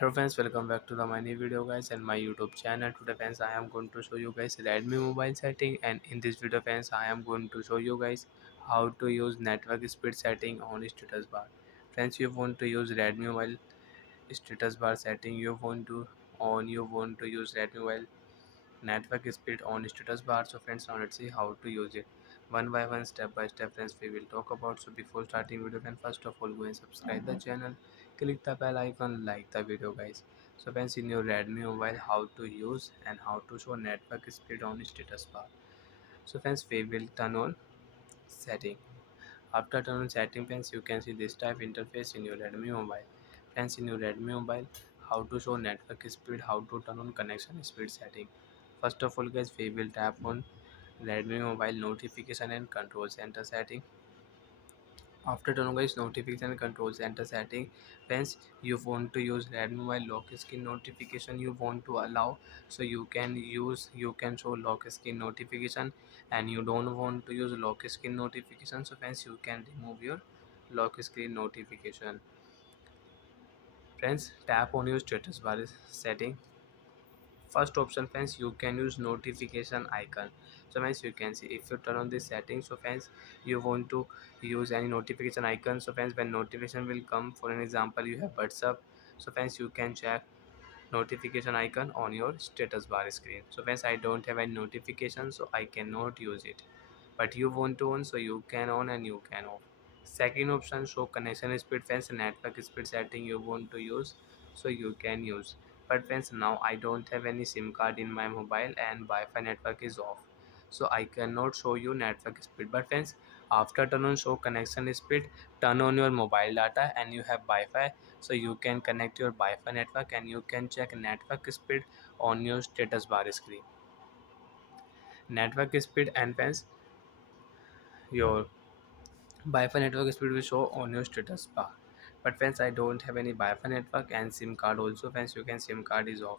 Hello friends, welcome back to the my new video guys and my YouTube channel. Today friends, I am going to show you guys Redmi mobile setting, and in this video friends, I am going to show you guys how to use network speed setting on status bar. Friends, you want to use Redmi mobile status bar setting, you want to use Redmi mobile network speed on status bar. So friends, now let's see how to use it one by one, step by step friends, we will talk about. So before starting video friends, first of all go and subscribe the channel, click the bell icon, like the video guys. So friends, in your Redmi mobile, how to use and how to show network speed on status bar. So friends, we will turn on setting. After turn on setting friends, you can see this type interface in your Redmi mobile. Friends, in your Redmi mobile, how to show network speed, how to turn on connection speed setting. First of all guys, we will tap on Redmi mobile notification and control center setting. After turn on guys notification and control center setting, friends, you want to use Redmi mobile lock screen notification, you want to allow, so you can show lock screen notification, and you don't want to use lock screen notification, so friends you can remove your lock screen notification. Friends, tap on your status bar setting. First option friends, you can use notification icon. So friends, you can see if you turn on this setting, so friends you want to use any notification icon. So friends, when notification will come, for an example you have WhatsApp, so friends you can check notification icon on your status bar screen. So friends, I don't have any notification, so I cannot use it, but you want to on, so you can on and you can off. Second option, show connection speed. Friends, network speed setting you want to use, so you can use. But friends, now I don't have any SIM card in my mobile and Wi-Fi network is off, so I cannot show you network speed. But friends, after turn on show connection speed, turn on your mobile data and you have Wi-Fi, so you can connect your Wi-Fi network and you can check network speed on your status bar screen. Network speed and friends, your Wi-Fi network speed will show on your status bar. But friends, I don't have any Wi-Fi network and SIM card also. Friends, you can SIM card is off,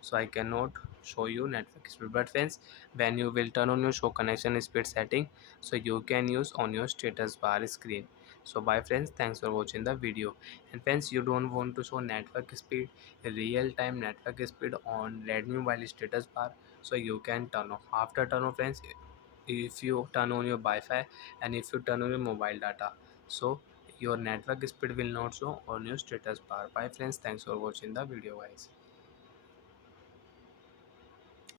so I cannot show you network speed. But friends, when you will turn on your show connection speed setting, so you can use on your status bar screen. So bye friends, thanks for watching the video. And friends, you don't want to show network speed, real time network speed on Redmi mobile status bar, so you can turn off. After turn off friends, if you turn on your Wi-Fi and if you turn on your mobile data, so your network speed will not show on your status bar. Bye friends, thanks for watching the video guys.